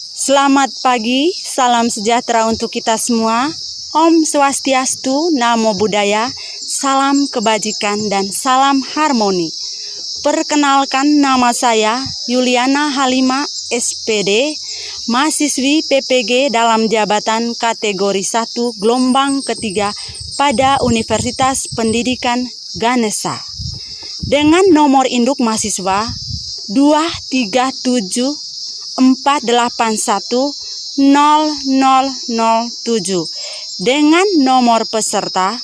Selamat pagi, salam sejahtera untuk kita semua. Om Swastiastu, Namo Buddhaya, salam kebajikan dan salam harmoni. Perkenalkan, nama saya Yuliana Halima, SPD, mahasiswi PPG dalam jabatan kategori 1 gelombang ketiga pada Universitas Pendidikan Ganesha. Dengan nomor induk mahasiswa 23148100007 dengan nomor peserta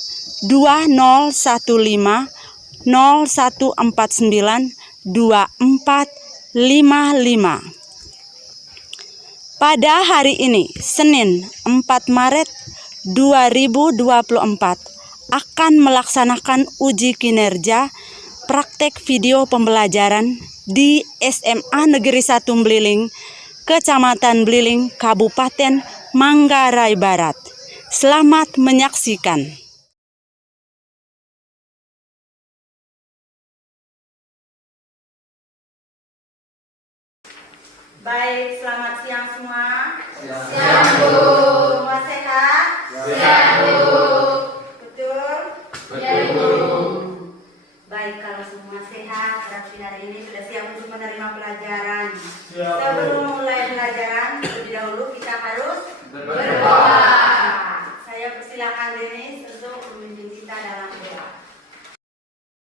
201591492455. Pada hari ini, Senin 4 Maret 2024, akan melaksanakan uji kinerja praktek video pembelajaran di SMA Negeri 1 Bliling, Kecamatan Bliling, Kabupaten Manggarai Barat. Selamat menyaksikan. Baik, selamat siang semua. Siang, Bu. Semua sehat? Siang, Bu. Betul? Betul, Bu. Baik, kalau semua sehat, berarti hari ini sudah siap untuk menerima pelajaran. Siap, Bu. Sebelum mulai pelajaran, terlebih dahulu kita harus berdoa. Saya persilakan Denis untuk memimpin kita dalam doa.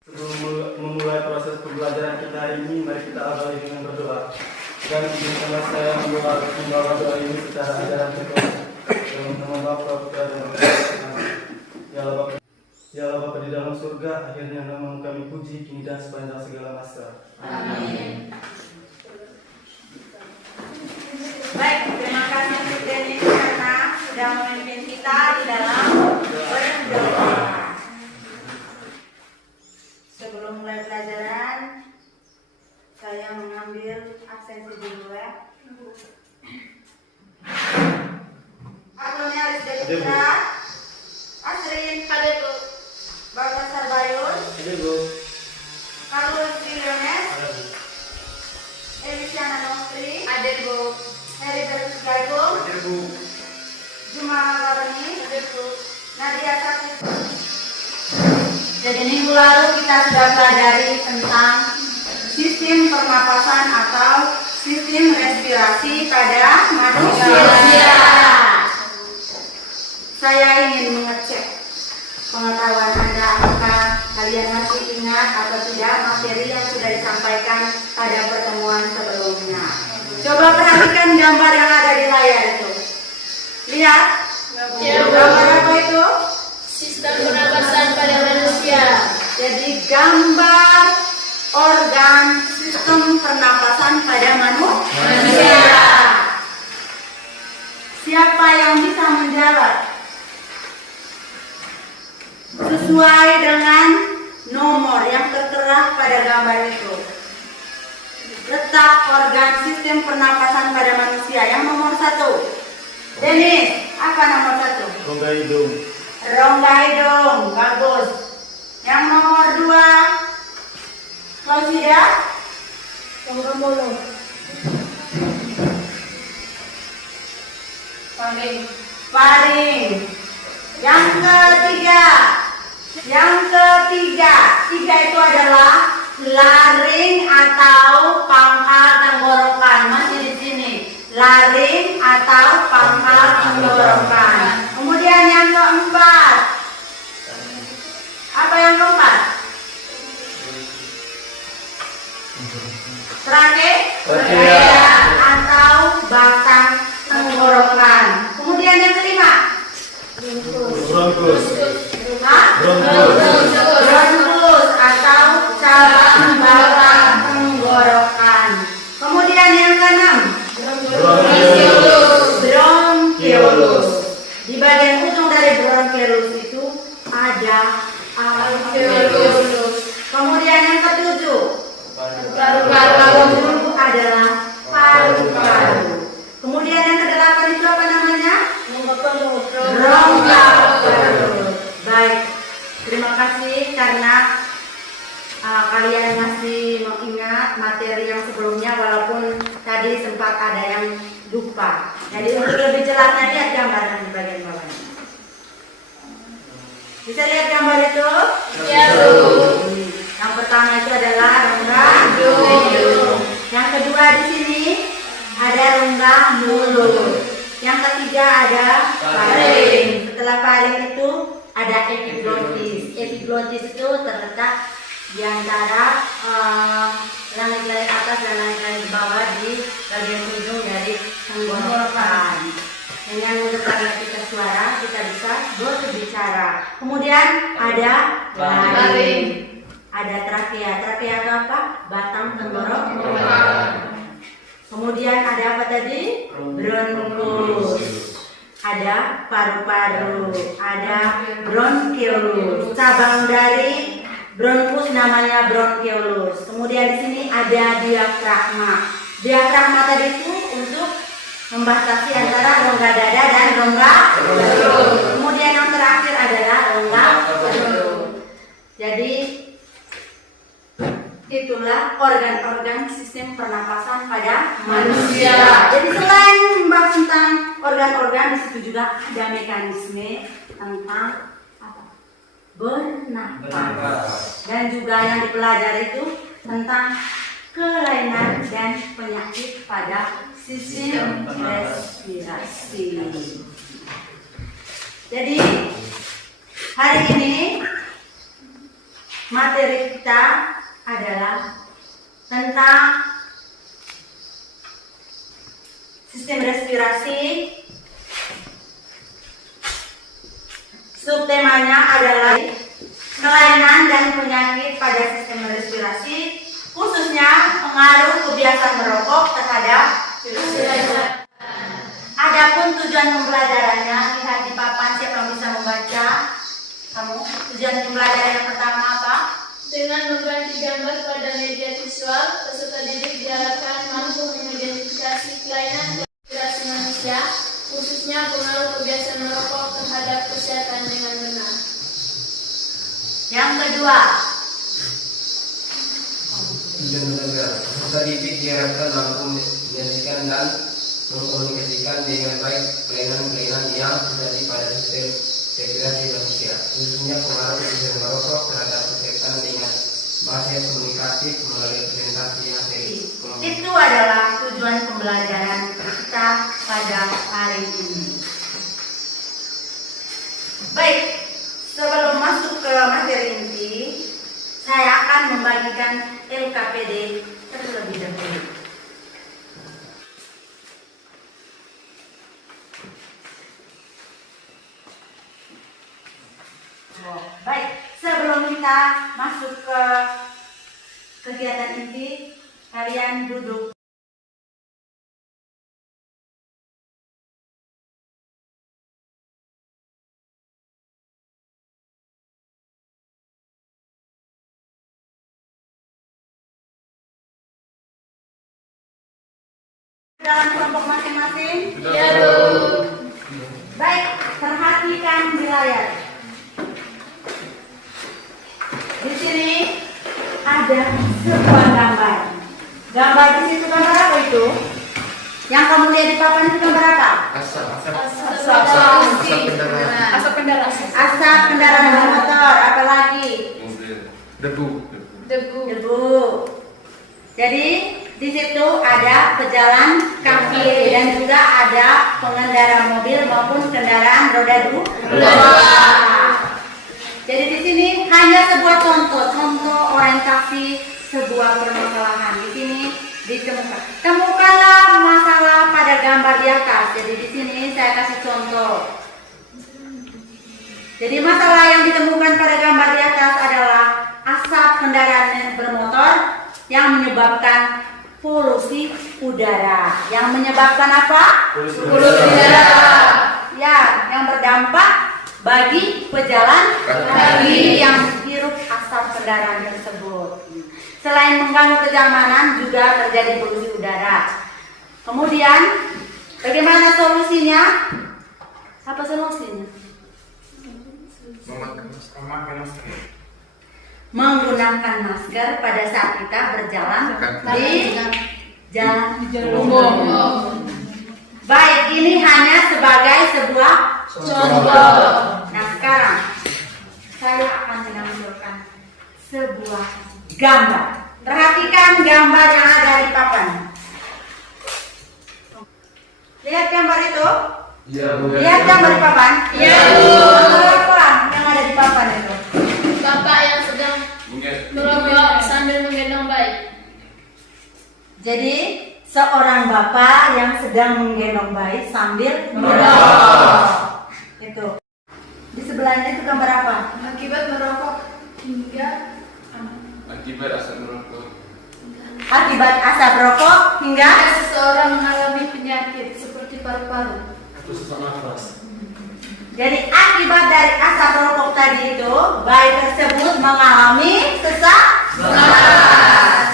Sebelum memulai proses pembelajaran kita hari ini, mari kita awali dengan berdoa. Dan izinkanlah saya membawa doa ini secara ajaran Tuhan. Dalam nama Bapa, Putra, dan Roh Kudus. Ya Allah Bapa di dalam surga, akhirnya nama kami puji kini dan sepanjang segala masa. Amin. Baik, terima kasih untuk Denis karena sudah memimpin kita di dalam berdoa. Sebelum mulai pelajaran, saya mengambil absensi dulu ya. Akunnya harus Putra, Asrin, Ada, Bu. Bapak Sarbayun, Ada, Bu. Carlos Williams, Ada, Bu. Elisiana Nostri, Ada, Bu. Heribertus Gaigung, Ada, Bu. Juma Garani, Ada, Bu. Nadia Sakti. Jadi minggu lalu kita sudah pelajari tentang sistem pernapasan atau sistem respirasi pada manusia. Saya ingin mengecek pengetahuan Anda, apakah kalian masih ingat atau tidak materi yang sudah disampaikan pada pertemuan sebelumnya. Coba perhatikan gambar yang ada di layar itu. Lihat, Ya, Bu. gambar apa itu? Sistem pernapasan pada manusia. Jadi gambar organ sistem pernapasan pada manusia. Siapa yang bisa menjawab? Sesuai dengan nomor yang tertera pada gambar itu. Letak organ sistem pernapasan pada manusia. Yang nomor 1. Denis, apa nomor 1? Rongga hidung. Rongga hidung, bagus. Yang nomor 2, Klausida, Rongga mulut. Paling. paring. Yang ketiga, tiga itu adalah laring atau pangkal tenggorokan. Masih di sini, laring atau pangkal tenggorokan. Kemudian yang keempat, apa yang keempat? Trakea atau batang tenggorokan. Kemudian yang kelima, Bronkus. Hah? Bronkus atau cabang batang tenggorokan. Kemudian yang keenam, bronkiolus. Di bagian ujung dari bronkiolus itu ada alveolus. Kemudian yang ketujuh, Paru-paru. kalian masih mengingat materi yang sebelumnya walaupun tadi sempat ada yang lupa. Jadi untuk lebih jelasnya lihat gambar di bagian bawah. Bisa lihat gambar itu? Ya, Bu. Yang pertama itu adalah rongga hidung. Yang kedua di sini ada rongga mulut. Yang ketiga ada faring. Setelah faring itu ada epiglottis. Epiglottis itu terletak di antara langit-langit atas dan langit-langit bawah di bagian ujung dari tenggorokan. Dengan mengetahui kita suara, kita bisa berbicara. Kemudian ada laring, ada trakea. Trakea itu apa? Batang tenggorokan. Kemudian ada apa tadi? Bronkus. Ada paru-paru, ada bronkiolus. Cabang dari bronkus namanya bronkiolus. Kemudian di sini ada diafragma. Diafragma tadi itu untuk membatasi antara rongga dada dan rongga perut. Kemudian yang terakhir adalah rongga perut. Jadi itulah organ-organ sistem pernapasan pada manusia. Jadi selain membahas tentang organ-organ, di situ juga ada mekanisme tentang apa? Bernapas. Dan juga yang dipelajari itu tentang kelainan dan penyakit pada sistem respirasi. Jadi hari ini materi kita adalah tentang sistem respirasi. Subtemanya adalah kelainan dan penyakit pada sistem respirasi, khususnya pengaruh kebiasaan merokok terhadap respirasi. Adapun tujuan pembelajarannya, lihat di papan, siapa yang bisa membaca? Kamu, tujuan pembelajaran yang pertama apa? Dengan mengganti gambar pada media visual, peserta didik diharapkan mampu mengidentifikasi kelainan respirasi manusia, khususnya pengaruh kebiasaan merokok terhadap kesehatan dengan benar. Yang kedua, Tujuan belajar, peserta didik diharapkan mampu menyaksikan dan mengkomunikasikan dengan baik kelainan-kelainan yang terjadi pada sistem respirasi manusia, khususnya pengaruh kebiasaan merokok terhadap kesehatan dengan bahasa komunikatif melalui presentasi yang seri. itu adalah tujuan pembelajaran kita pada hari ini. Baik, sebelum masuk ke materi inti, saya akan membagikan LKPD terlebih dahulu. Baik, sebelum kita masuk ke kegiatan inti, kalian duduk. Dalam kelompok masing-masing. Ya, Bu. Baik, perhatikan di layar. Di sini ada sebuah gambar. Gambar di situ gambar apa itu? Yang kamu lihat di papan itu gambar apa? Asap Asap kendaraan bermotor, apalagi debu. debu. Jadi di situ ada pejalan kaki dan juga ada pengendara mobil maupun kendaraan roda dua. Jadi di sini hanya sebuah contoh orientasi sebuah permasalahan. Di sini ditemukan. Temukanlah masalah pada gambar di atas. Jadi di sini saya kasih contoh. Jadi masalah yang ditemukan pada gambar di atas adalah asap kendaraan bermotor yang menyebabkan polusi udara. Yang menyebabkan apa? Polusi udara. Ya, yang berdampak bagi pejalan kaki yang hirup asap kendaraan tersebut. Selain mengganggu kenyamanan, juga terjadi polusi udara. Kemudian, bagaimana solusinya? Apa solusinya? menggunakan masker pada saat kita berjalan di jalan umum. Baik, ini hanya sebagai sebuah contoh. Nah, sekarang saya akan menampilkan sebuah gambar. Perhatikan gambar yang ada di papan. Lihat gambar itu? Iya, Bu. Lihat gambar di papan? Iya, Bu. Apa yang ada di papan itu? Bapak yang sedang merokok sambil menggendong bayi. Jadi, seorang bapak yang sedang menggendong bayi sambil merokok. Itu. Di sebelahnya itu gambar apa? Akibat merokok hingga Akibat asap merokok. Akibat asap rokok hingga seseorang mengalami penyakit seperti paru-paru. Sesak nafas. jadi akibat dari asap rokok tadi itu bayi tersebut mengalami sesak napas.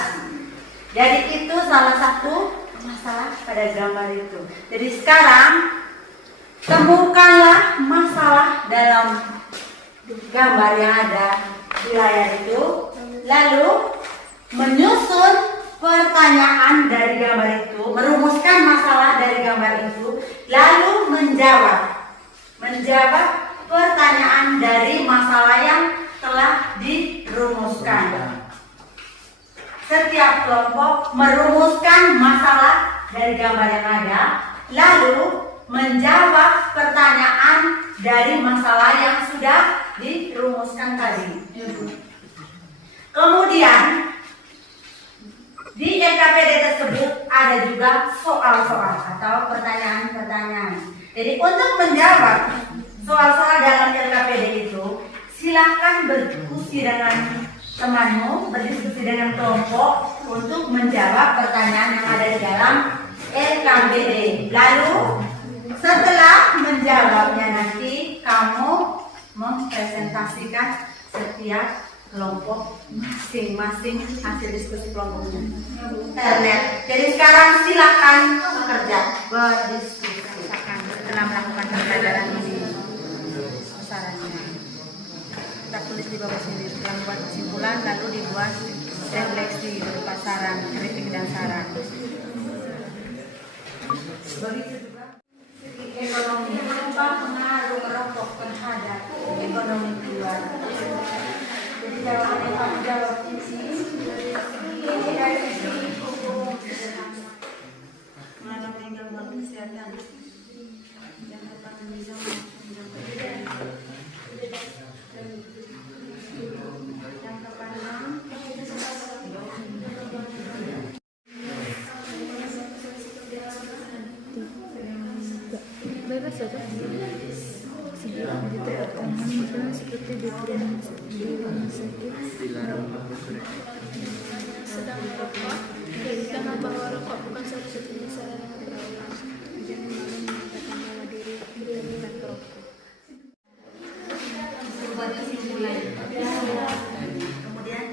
Jadi itu salah satu masalah pada gambar itu. Jadi sekarang temukanlah masalah dalam gambar yang ada di layar itu, lalu menyusun pertanyaan dari gambar itu, merumuskan masalah dari gambar itu, lalu menjawab pertanyaan dari masalah yang telah dirumuskan. Setiap kelompok merumuskan masalah dari gambar yang ada, lalu menjawab pertanyaan dari masalah yang sudah dirumuskan tadi. Kemudian di LKPD tersebut ada juga soal-soal atau pertanyaan-pertanyaan. Jadi untuk menjawab soal-soal dalam LKPD itu, silakan berdiskusi dengan temanmu, berdiskusi dengan kelompok untuk menjawab pertanyaan yang ada di dalam LKPD. Lalu setelah menjawabnya nanti kamu mempresentasikan setiap kelompok masing-masing hasil diskusi kelompoknya. Jadi sekarang silakan bekerja, berdiskusi setelah melakukan pembelajaran ini. Sarannya kita tulis di bawah sini, setelah membuat kesimpulan lalu dibuat refleksi berupa saran, kritik dan saran. Begitu juga ekonomi, apa pengaruh merokok terhadap ekonomi keluarga. Jadi kalau ada yang jawab di sini, ini dari sisi hukum sederhana. Mana tinggal kesehatan, jangan panggil jangka panjang. Bebas saja. Segera ditempatkan misalnya seperti di rumah sakit. Sedang merokok, karena bahwa rokok bukan satu-satunya sarana yang berobat. Jangan malu menyatakan bahwa diri kita bukan perokok. Buat kesimpulan. Kemudian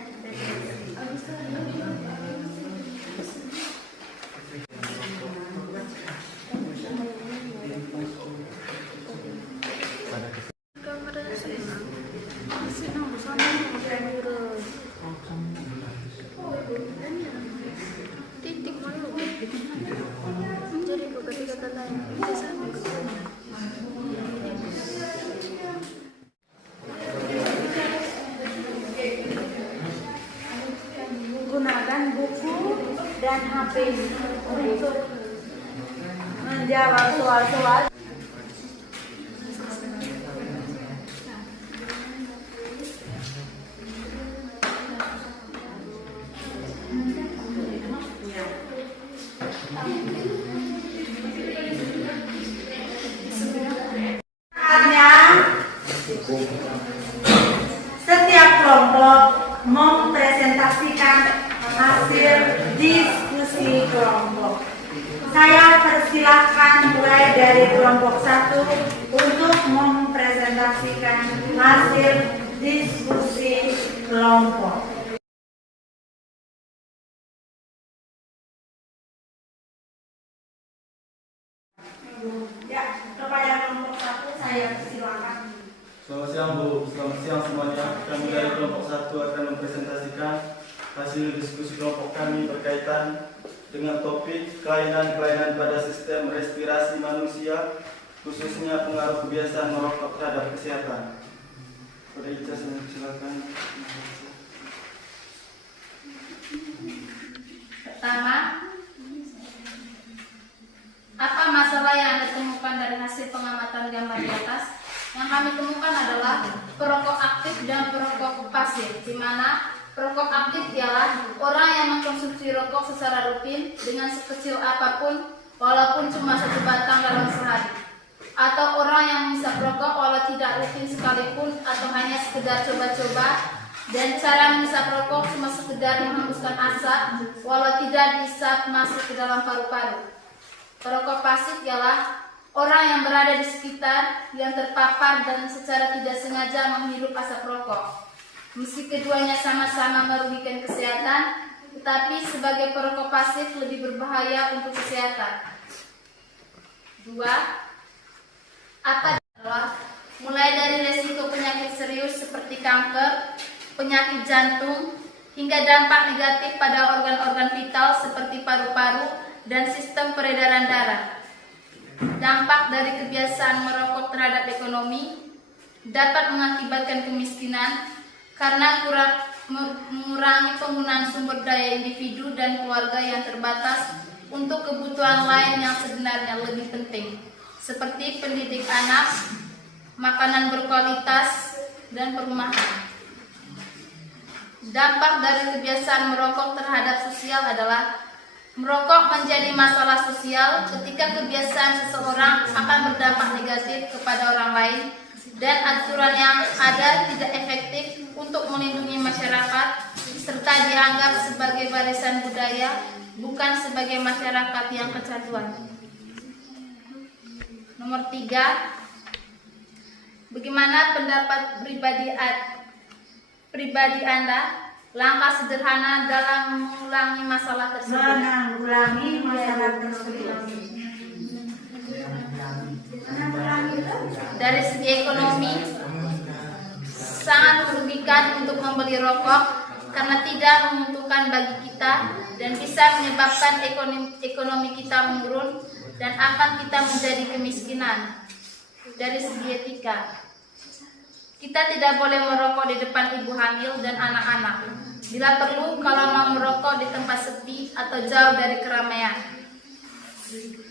Titik malu. Jadi ketika kata yang bisa gunakan buku dan HP untuk menjawab soal-soal. Saatnya setiap kelompok mempresentasikan hasil diskusi kelompok. Saya persilahkan mulai dari kelompok 1 untuk mempresentasikan hasil diskusi kelompok. Ya, kepada kelompok 1 saya persilahkan. Selamat siang Bu, selamat siang semuanya. Kami dari kelompok 1 akan mempresentasikan hasil diskusi kelompok kami berkaitan dengan topik kelainan-kelainan pada sistem respirasi manusia, khususnya pengaruh kebiasaan merokok terhadap kesehatan. Pada ijazah silakan. Pertama, apa masalah yang Anda temukan dari hasil pengamatan gambar di atas? Yang kami temukan adalah perokok aktif dan perokok pasif, di mana perokok aktif ialah orang yang mengkonsumsi rokok secara rutin dengan sekecil apapun, walaupun cuma 1 batang dalam sehari. Atau orang yang menghisap rokok walau tidak rutin sekalipun atau hanya sekedar coba-coba, dan cara menghisap rokok cuma sekedar menghembuskan asap walau tidak dihisap masuk ke dalam paru-paru. Perokok pasif ialah orang yang berada di sekitar yang terpapar dan secara tidak sengaja menghirup asap rokok. Meski keduanya sama-sama merugikan kesehatan, tetapi sebagai perokok pasif lebih berbahaya untuk kesehatan. 2. Apa adalah mulai dari resiko penyakit serius seperti kanker, penyakit jantung, hingga dampak negatif pada organ-organ vital seperti paru-paru dan sistem peredaran darah. Dampak dari kebiasaan merokok terhadap ekonomi dapat mengakibatkan kemiskinan karena mengurangi penggunaan sumber daya individu dan keluarga yang terbatas untuk kebutuhan lain yang sebenarnya lebih penting, seperti pendidik anak, makanan berkualitas, dan perumahan. Dampak dari kebiasaan merokok terhadap sosial adalah merokok menjadi masalah sosial ketika kebiasaan seseorang akan berdampak negatif kepada orang lain dan aturan yang ada tidak efektif untuk melindungi masyarakat serta dianggap sebagai warisan budaya, bukan sebagai masyarakat yang kecanduan. Nomor 3, bagaimana pendapat pribadi Anda langkah sederhana dalam mengulangi masalah tersebut? Menanggulangi masalah tersebut. Dari segi ekonomi, sangat merugikan untuk membeli rokok karena tidak menguntungkan bagi kita dan bisa menyebabkan ekonomi kita menurun dan akan kita menjadi kemiskinan. Dari segi etika, kita tidak boleh merokok di depan ibu hamil dan anak-anak. Bila perlu, kalau mau merokok di tempat sepi atau jauh dari keramaian.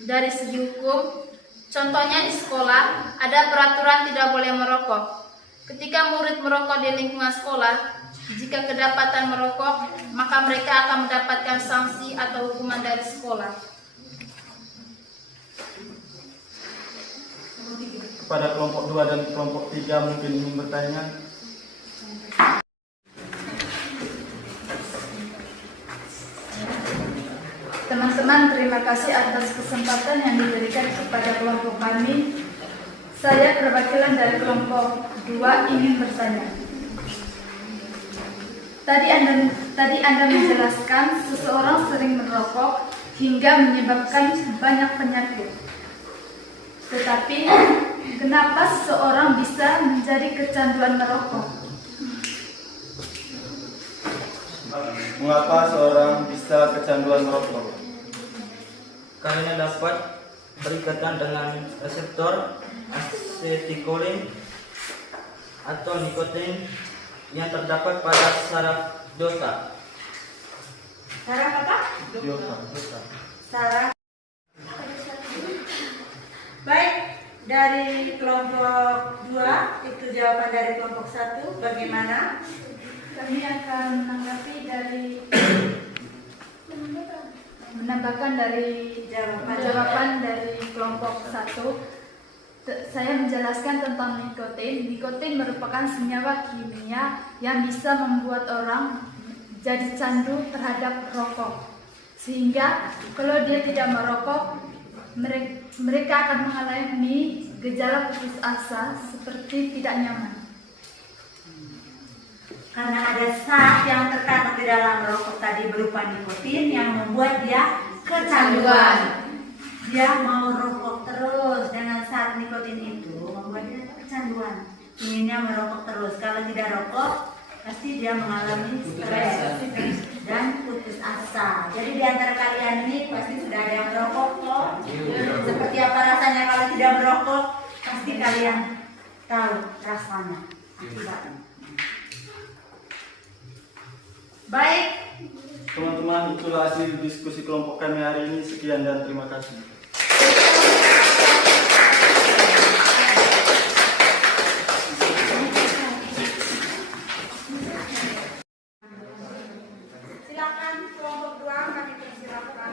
Dari segi hukum, contohnya di sekolah, ada peraturan tidak boleh merokok. Ketika murid merokok di lingkungan sekolah, jika kedapatan merokok, maka mereka akan mendapatkan sanksi atau hukuman dari sekolah. Kepada kelompok 2 dan kelompok 3 mungkin ingin bertanya. Teman-teman, terima kasih atas kesempatan yang diberikan kepada kelompok kami. Saya perwakilan dari kelompok 2 ingin bertanya. Tadi Anda menjelaskan seseorang sering merokok hingga menyebabkan banyak penyakit. Tetapi kenapa seseorang bisa menjadi kecanduan merokok? Mengapa seorang bisa kecanduan merokok? Karena dapat berikatan dengan reseptor asetilkolin atau nikotin yang terdapat pada saraf dosa. Saraf apa? Dosa. Saraf. Baik, dari kelompok 2 itu jawaban dari kelompok 1. Bagaimana? Kami akan menambahkan dari jawaban dari kelompok 1. Saya menjelaskan tentang nikotin. Nikotin merupakan senyawa kimia yang bisa membuat orang jadi candu terhadap rokok. Sehingga kalau dia tidak merokok, mereka akan mengalami gejala putus asa seperti tidak nyaman. Karena ada zat yang terkandung di dalam rokok tadi berupa nikotin yang membuat dia kecanduan. Dia mau rokok terus dengan zat nikotin itu membuat dia kecanduan. inginnya merokok terus. Kalau tidak rokok, pasti dia mengalami stres dan putus asa. Jadi di antara kalian ini pasti sudah ada yang merokok kok. Seperti apa rasanya kalau tidak merokok, pasti kalian tahu rasanya. Akibatnya. Baik, Teman-teman, itulah hasil diskusi kelompok kami hari ini. Sekian dan terima kasih. silakan kelompok 2 kami persilakan.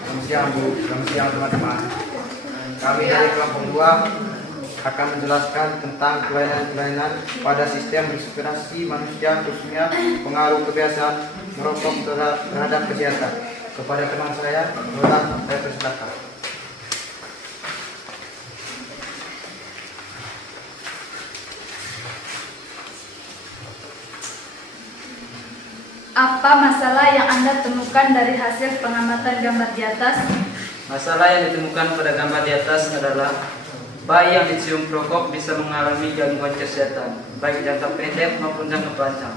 Selamat siang Bu, selamat siang teman-teman. Kami dari kelompok 2 akan menjelaskan tentang kelainan-kelainan pada sistem respirasi manusia, khususnya pengaruh kebiasaan merokok terhadap kesehatan. Kepada teman saya, Roland, saya persilakan. Apa masalah yang Anda temukan dari hasil pengamatan gambar di atas? Masalah yang ditemukan pada gambar di atas adalah bayi yang dicium perokok bisa mengalami gangguan kesehatan, baik jangka pendek maupun jangka panjang.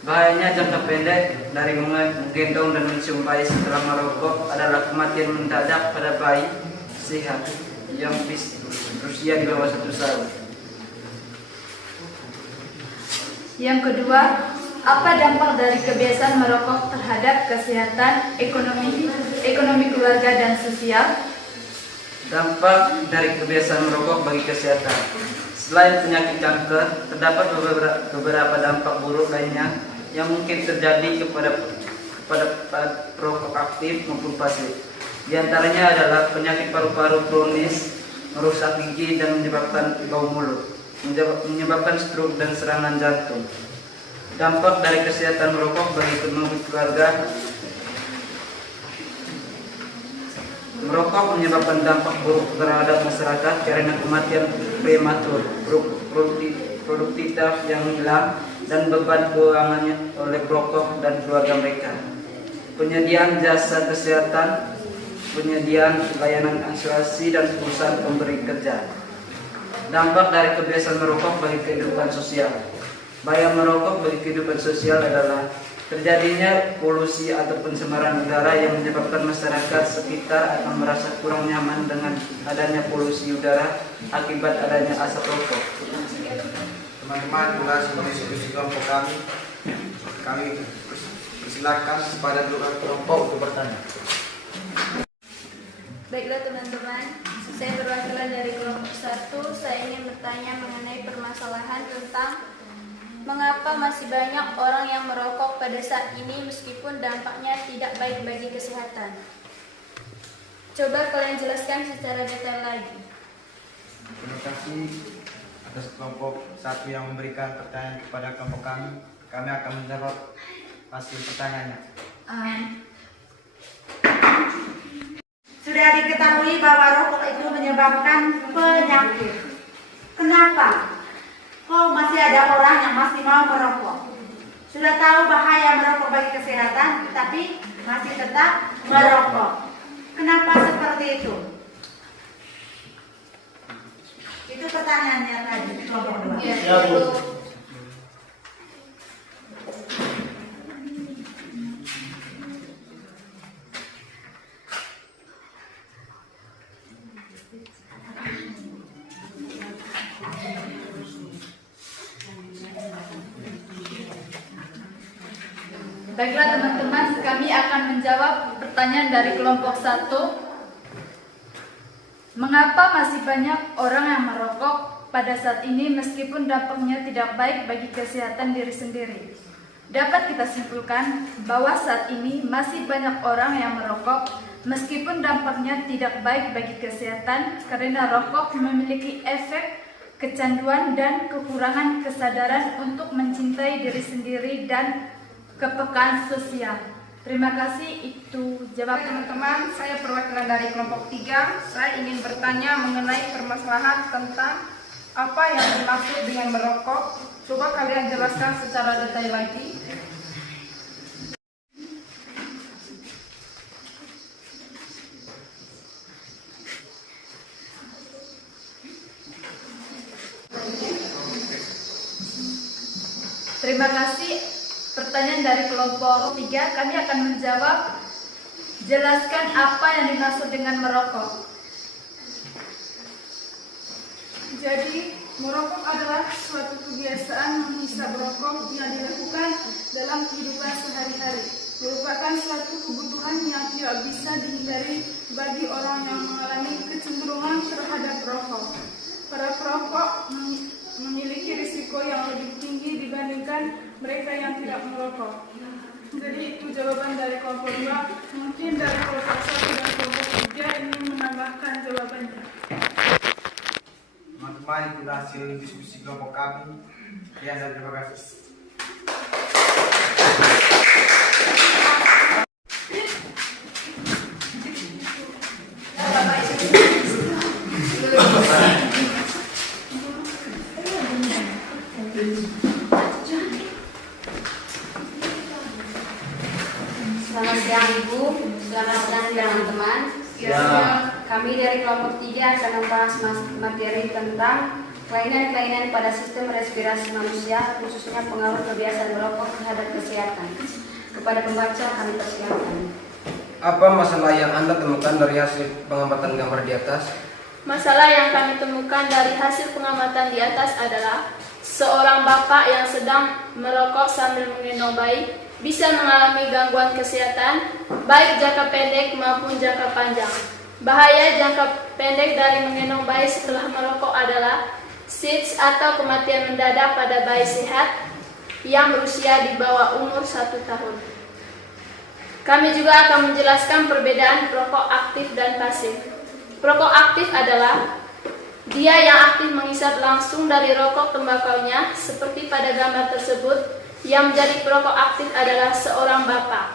Bahayanya jangka pendek dari menggendong dan mencium bayi setelah merokok adalah kematian mendadak pada bayi sehat yang berusia di bawah 1 tahun. Yang kedua, apa dampak dari kebiasaan merokok terhadap kesehatan, ekonomi keluarga dan sosial? Dampak dari kebiasaan merokok bagi kesehatan. Selain penyakit kanker, terdapat beberapa dampak buruk lainnya yang mungkin terjadi kepada perokok aktif maupun pasif. Di antaranya adalah penyakit paru-paru kronis, merusak gigi dan menyebabkan bau mulut, menyebabkan stroke dan serangan jantung. Dampak dari kesehatan merokok bagi ekonomi keluarga. Merokok menyebabkan dampak buruk terhadap masyarakat karena kematian prematur, produktivitas yang hilang, dan beban keuangannya oleh perokok dan keluarga mereka. Penyediaan jasa kesehatan, penyediaan layanan asuransi, dan perusahaan pemberi kerja. Dampak dari kebiasaan merokok bagi kehidupan sosial. Bahaya merokok bagi kehidupan sosial adalah terjadinya polusi atau pencemaran udara yang menyebabkan masyarakat sekitar akan merasa kurang nyaman dengan adanya polusi udara akibat adanya asap rokok. Teman-teman, itulah seluruh diskusi kelompok kami. Kami persilakan kepada kelompok untuk bertanya. Baiklah teman-teman, saya perwakilan dari kelompok 1. Saya ingin bertanya mengenai permasalahan tentang mengapa masih banyak orang yang merokok pada saat ini meskipun dampaknya tidak baik bagi kesehatan. Coba kalian jelaskan secara detail lagi. Terima kasih atas kelompok 1 yang memberikan pertanyaan kepada kelompok kami. Kami akan menjawab hasil pertanyaannya. Sudah diketahui bahwa rokok itu menyebabkan penyakit. Kenapa? Kok masih ada orang yang masih mau merokok? Sudah tahu bahaya merokok bagi kesehatan, tapi masih tetap merokok. Kenapa seperti itu? Itu pertanyaannya tadi, kelompok 2. Ya, Bu. Baiklah teman-teman, kami akan menjawab pertanyaan dari kelompok 1. Mengapa masih banyak orang yang merokok pada saat ini meskipun dampaknya tidak baik bagi kesehatan diri sendiri? Dapat kita simpulkan bahwa saat ini masih banyak orang yang merokok meskipun dampaknya tidak baik bagi kesehatan karena rokok memiliki efek kecanduan dan kekurangan kesadaran untuk mencintai diri sendiri dan kepekaan sosial. Terima kasih, itu jawab Teman-teman, saya perwakilan dari kelompok 3. Saya ingin bertanya mengenai permasalahan tentang apa yang dimaksud dengan merokok, Coba kalian jelaskan secara detail lagi. Terima kasih. Pertanyaan dari kelompok 3, kami akan menjawab. Jelaskan apa yang dimaksud dengan merokok. Jadi, merokok adalah suatu kebiasaan menghisap rokok yang dilakukan dalam kehidupan sehari-hari. Merupakan suatu kebutuhan yang tidak bisa dihindari bagi orang yang mengalami kecenderungan terhadap rokok. Para perokok memiliki risiko yang lebih tinggi dibandingkan mereka yang tidak merokok. Jadi itu jawaban dari kelompok 2. Mungkin dari kelompok 1 dan kelompok 3 ingin menambahkan jawabannya. Teman-teman, itulah hasil diskusi kelompok kami. Ya, dan terima kasih. Selamat siang Ibu, selamat siang teman-teman. Kami dari kelompok 3 akan membahas materi tentang kelainan-kelainan pada sistem respirasi manusia, khususnya pengaruh kebiasaan merokok terhadap kesehatan. Kepada pembaca kami persilakan. Apa masalah yang Anda temukan dari hasil pengamatan gambar di atas? Masalah yang kami temukan dari hasil pengamatan di atas adalah seorang bapak yang sedang merokok sambil menggendong bayi bisa mengalami gangguan kesehatan, baik jangka pendek maupun jangka panjang. Bahaya jangka pendek dari menggendong bayi setelah merokok adalah SIDS atau kematian mendadak pada bayi sehat yang berusia di bawah umur 1 tahun. Kami juga akan menjelaskan perbedaan perokok aktif dan pasif. Perokok aktif adalah dia yang aktif menghisap langsung dari rokok tembakaunya, seperti pada gambar tersebut. Yang menjadi perokok aktif adalah seorang bapak.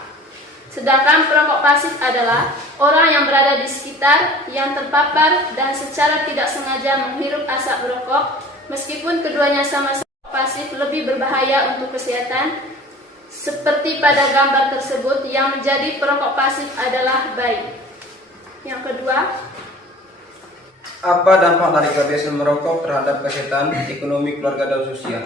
Sedangkan perokok pasif adalah orang yang berada di sekitar yang terpapar dan secara tidak sengaja menghirup asap rokok, meskipun keduanya sama-sama pasif lebih berbahaya untuk kesehatan. Seperti pada gambar tersebut, yang menjadi perokok pasif adalah bayi. Yang kedua, apa dampak dari kebiasaan merokok terhadap kesehatan, ekonomi, keluarga, dan sosial?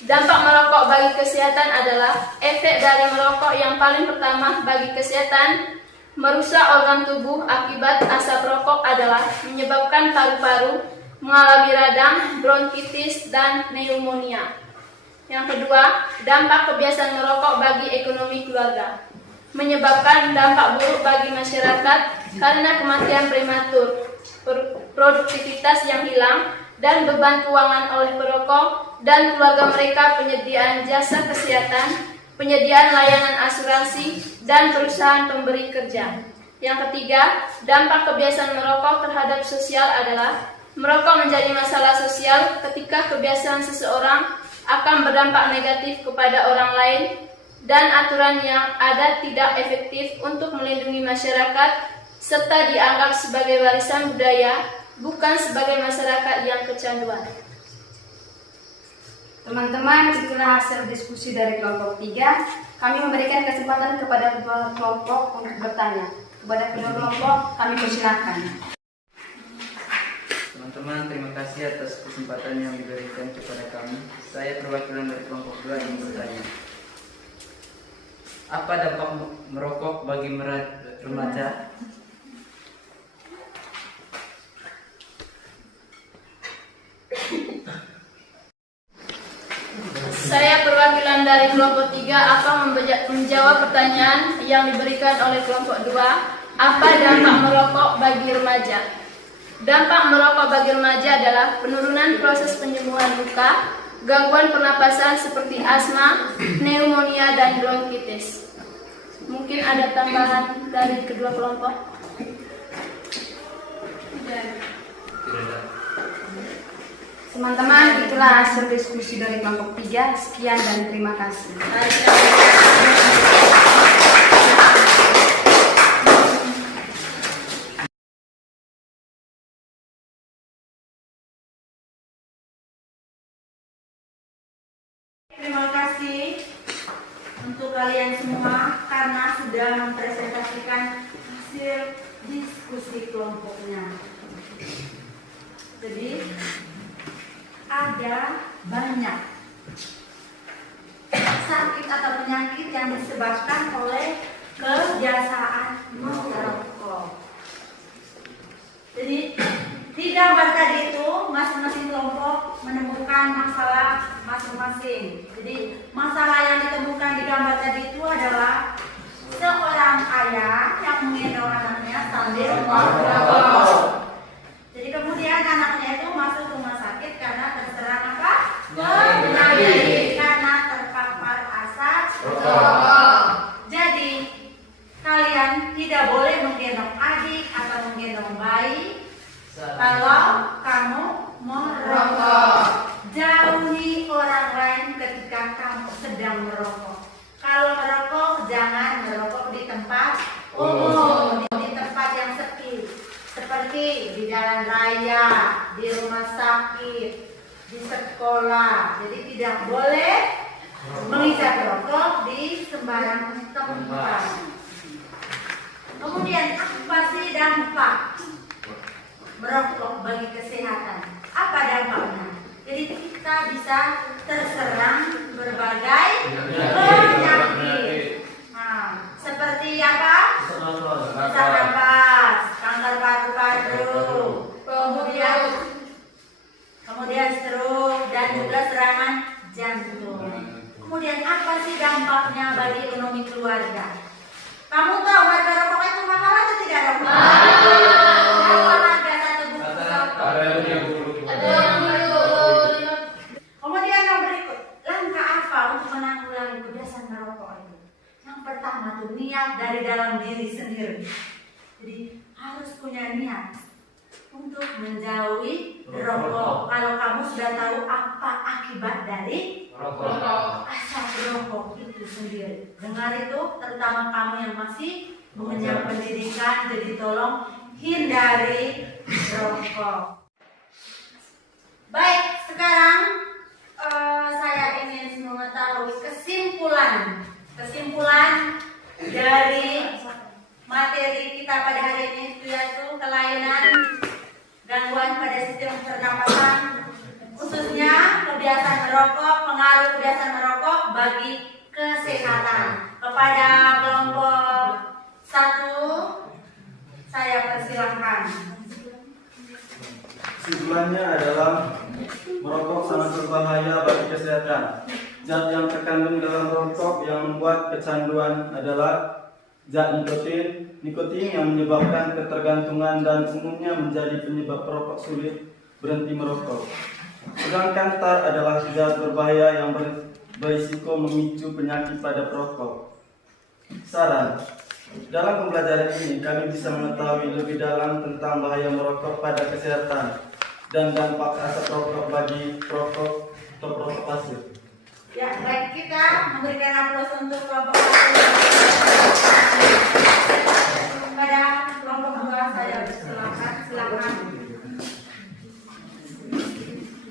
dampak merokok bagi kesehatan adalah efek dari merokok yang paling pertama bagi kesehatan, merusak organ tubuh akibat asap rokok adalah menyebabkan paru-paru mengalami radang, bronkitis, dan pneumonia. Yang kedua, dampak kebiasaan merokok bagi ekonomi keluarga, menyebabkan dampak buruk bagi masyarakat karena kematian prematur, produktivitas yang hilang, dan beban keuangan oleh perokok dan keluarga mereka, penyediaan jasa kesehatan, penyediaan layanan asuransi, dan perusahaan pemberi kerja. Yang ketiga, dampak kebiasaan merokok terhadap sosial adalah merokok menjadi masalah sosial ketika kebiasaan seseorang akan berdampak negatif kepada orang lain dan aturan yang ada tidak efektif untuk melindungi masyarakat serta dianggap sebagai warisan budaya, bukan sebagai masyarakat yang kecanduan. Teman-teman, itulah hasil diskusi dari kelompok 3. Kami memberikan kesempatan kepada kedua kelompok untuk bertanya. Kepada kedua kelompok, kami persilakan. Teman-teman, terima kasih atas kesempatan yang diberikan kepada kami. Saya perwakilan dari kelompok 2 yang bertanya. Apa dampak merokok bagi remaja? Saya perwakilan dari kelompok 3 akan menjawab pertanyaan yang diberikan oleh kelompok 2. Apa dampak merokok bagi remaja? Dampak merokok bagi remaja adalah penurunan proses penyembuhan luka, gangguan pernapasan seperti asma, pneumonia, dan bronkitis. Mungkin ada tambahan dari kedua kelompok? Teman-teman, itulah hasil diskusi dari kelompok 3. Sekian dan terima kasih. diskusi kelompoknya. Jadi ada banyak sakit atau penyakit yang disebabkan oleh kebiasaan merokok. Jadi di gambar tadi itu masing-masing kelompok menemukan masalah masing-masing. Jadi masalah yang ditemukan di gambar tadi itu adalah seorang ayah yang menggendong anaknya sambil merokok. Jadi kemudian anaknya itu masuk rumah sakit karena terserang apa? Penyakit karena terpapar asap rokok. Jadi kalian tidak boleh menggendong adik atau menggendong bayi kalau kamu merokok. Jauhi orang lain ketika kamu sedang merokok. Kalau merokok, jangan merokok di tempat umum, di tempat yang sepi, seperti di jalan raya, di rumah sakit, di sekolah. Jadi tidak boleh menghisap rokok di sembarang tempat. Kemudian apa sih dampak merokok bagi kesehatan? Apa dampaknya? Jadi kita bisa terserang berbagai penyakit. Nah, seperti apa? Sesak napas, kanker paru-paru, kemudian stroke dan juga serangan jantung. Kemudian apa sih dampaknya bagi ekonomi keluarga? Kamu tahu harga rokok itu mahal atau tidak rokok? Berapa harga satu bungkus rokok? Ada yang Kemudian yang berikut, langkah apa untuk menanggulangi kebiasaan merokok itu? Yang pertama tuh niat dari dalam diri sendiri. Jadi harus punya niat untuk menjauhi rokok. Kalau kamu sudah tahu apa akibat dari rokok, asap rokok itu sendiri. Dengar itu, terutama kamu yang masih mengenyam pendidikan, jadi tolong hindari rokok. Baik, sekarang saya ingin mengetahui kesimpulan dari materi kita pada hari ini, yaitu kelainan gangguan pada sistem pernapasan, khususnya kebiasaan merokok, pengaruh kebiasaan merokok bagi kesehatan. Kepada kelompok 1, saya persilahkan. Kesimpulannya adalah merokok sangat berbahaya bagi kesehatan. Zat yang terkandung dalam rokok yang membuat kecanduan adalah zat nikotin. Nikotin yang menyebabkan ketergantungan dan umumnya menjadi penyebab perokok sulit berhenti merokok. Sedangkan tar adalah zat berbahaya yang berisiko memicu penyakit pada perokok. Saran: dalam pembelajaran ini kami bisa mengetahui lebih dalam tentang bahaya merokok pada kesehatan dan dampak asap rokok bagi perokok atau perokok pasif. Ya, baik, kita memberikan aplaus untuk kelompok 1. Pada kelompok 2 saya silakan.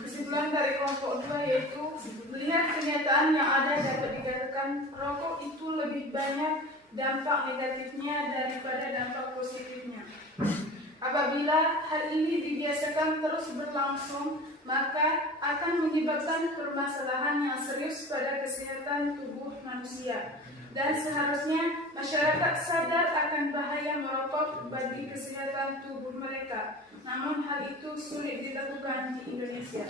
Kesimpulan dari kelompok 2 yaitu melihat kenyataan yang ada dapat dikatakan rokok itu lebih banyak dampak negatifnya daripada dampak positifnya. Apabila hal ini dibiasakan terus berlangsung, maka akan menyebabkan permasalahan yang serius pada kesehatan tubuh manusia. Dan seharusnya masyarakat sadar akan bahaya merokok bagi kesehatan tubuh mereka. Namun hal itu sulit dilakukan di Indonesia.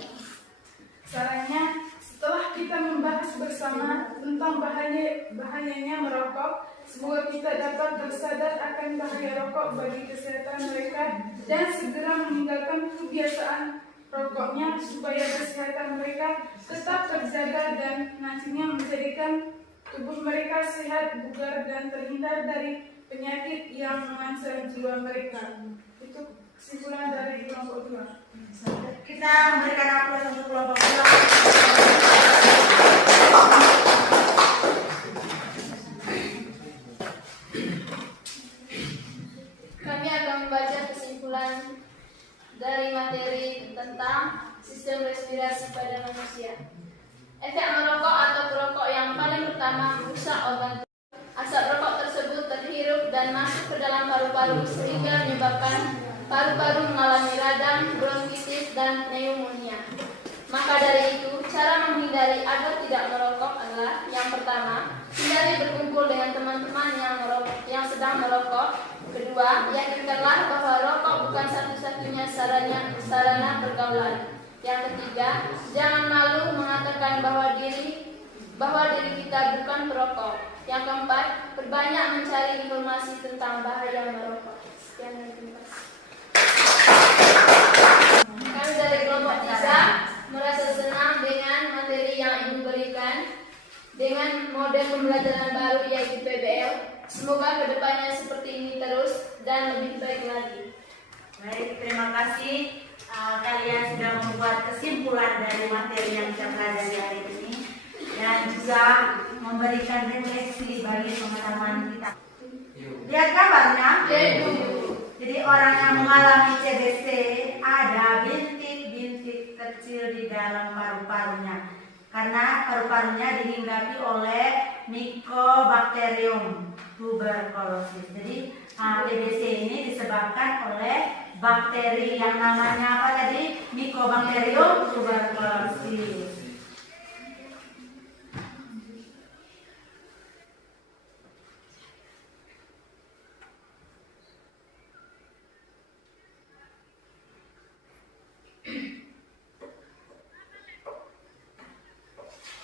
Sarannya, setelah kita membahas bersama tentang bahayanya merokok, semoga kita dapat tersadar akan bahaya rokok bagi kesehatan mereka dan segera meninggalkan kebiasaan rokoknya supaya kesehatan mereka tetap terjaga dan nantinya menjadikan tubuh mereka sehat, bugar, dan terhindar dari penyakit yang mengancam jiwa mereka. Itu kesimpulan dari kelompok 2. Kita memberikan aplaus untuk kelompok 2. Kami akan membaca kesimpulan dari materi tentang sistem respirasi pada manusia. Efek merokok atau perokok yang paling utama merusak organ tubuh. Asap rokok tersebut terhirup dan dan masuk ke dalam paru-paru sehingga menyebabkan paru-paru mengalami radang, bronkitis, dan pneumonia. Maka dari itu, cara menghindari agar tidak merokok adalah yang pertama, hindari berkumpul dengan teman-teman yang sedang merokok. Kedua, yakinkanlah bahwa rokok bukan satu-satunya sarana pergaulan. Yang ketiga, jangan malu mengatakan bahwa diri kita bukan perokok. Yang keempat, perbanyak mencari informasi tentang bahaya merokok. Sekian dan terima kasih. Kami dari kelompok 3 merasa senang dengan materi yang Ibu berikan dengan model pembelajaran baru yaitu PBL. Semoga kedepannya seperti ini terus dan lebih baik lagi. Baik, terima kasih. Kalian sudah membuat kesimpulan dari materi yang kita pelajari hari ini dan juga memberikan refleksi bagi pengetahuan kita. Lihat gambarnya. Jadi orang yang mengalami CBC ada bintik-bintik kecil di dalam paru-parunya karena paru-parunya dihinggapi oleh Mycobacterium tuberculosis. Jadi TBC ini disebabkan oleh bakteri yang namanya apa tadi? Mycobacterium tuberculosis.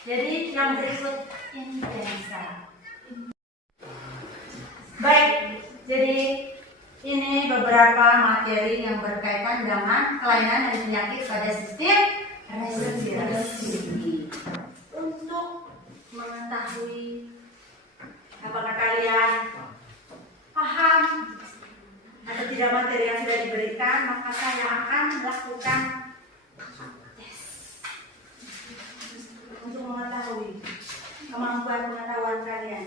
Jadi yang berikut influenza. Baik, jadi ini beberapa materi yang berkaitan dengan kelainan dan penyakit pada sistem respirasi. Untuk mengetahui apakah kalian paham atau tidak materi yang sudah diberikan, maka saya akan melakukan tes untuk mengetahui kemampuan pengetahuan kalian.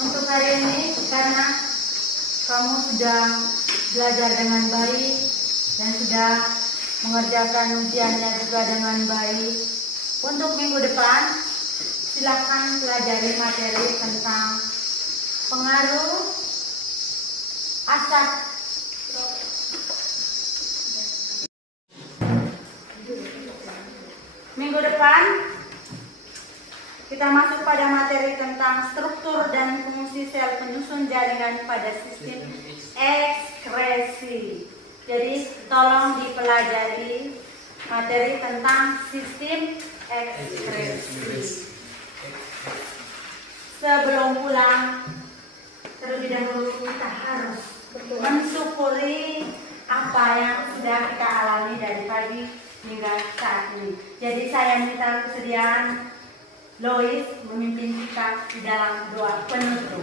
Untuk hari ini, karena kamu sudah belajar dengan baik dan sudah mengerjakan ujiannya juga dengan baik, untuk minggu depan silakan pelajari materi tentang pengaruh asap minggu depan. Kita masuk pada materi tentang struktur dan fungsi sel penyusun jaringan pada sistem ekskresi. Jadi tolong dipelajari materi tentang sistem ekskresi. Sebelum pulang, terlebih dahulu kita harus mensyukuri apa yang sudah kita alami dari pagi hingga saat ini. Jadi saya minta kesediaan Lois memimpin kita di dalam doa penutup.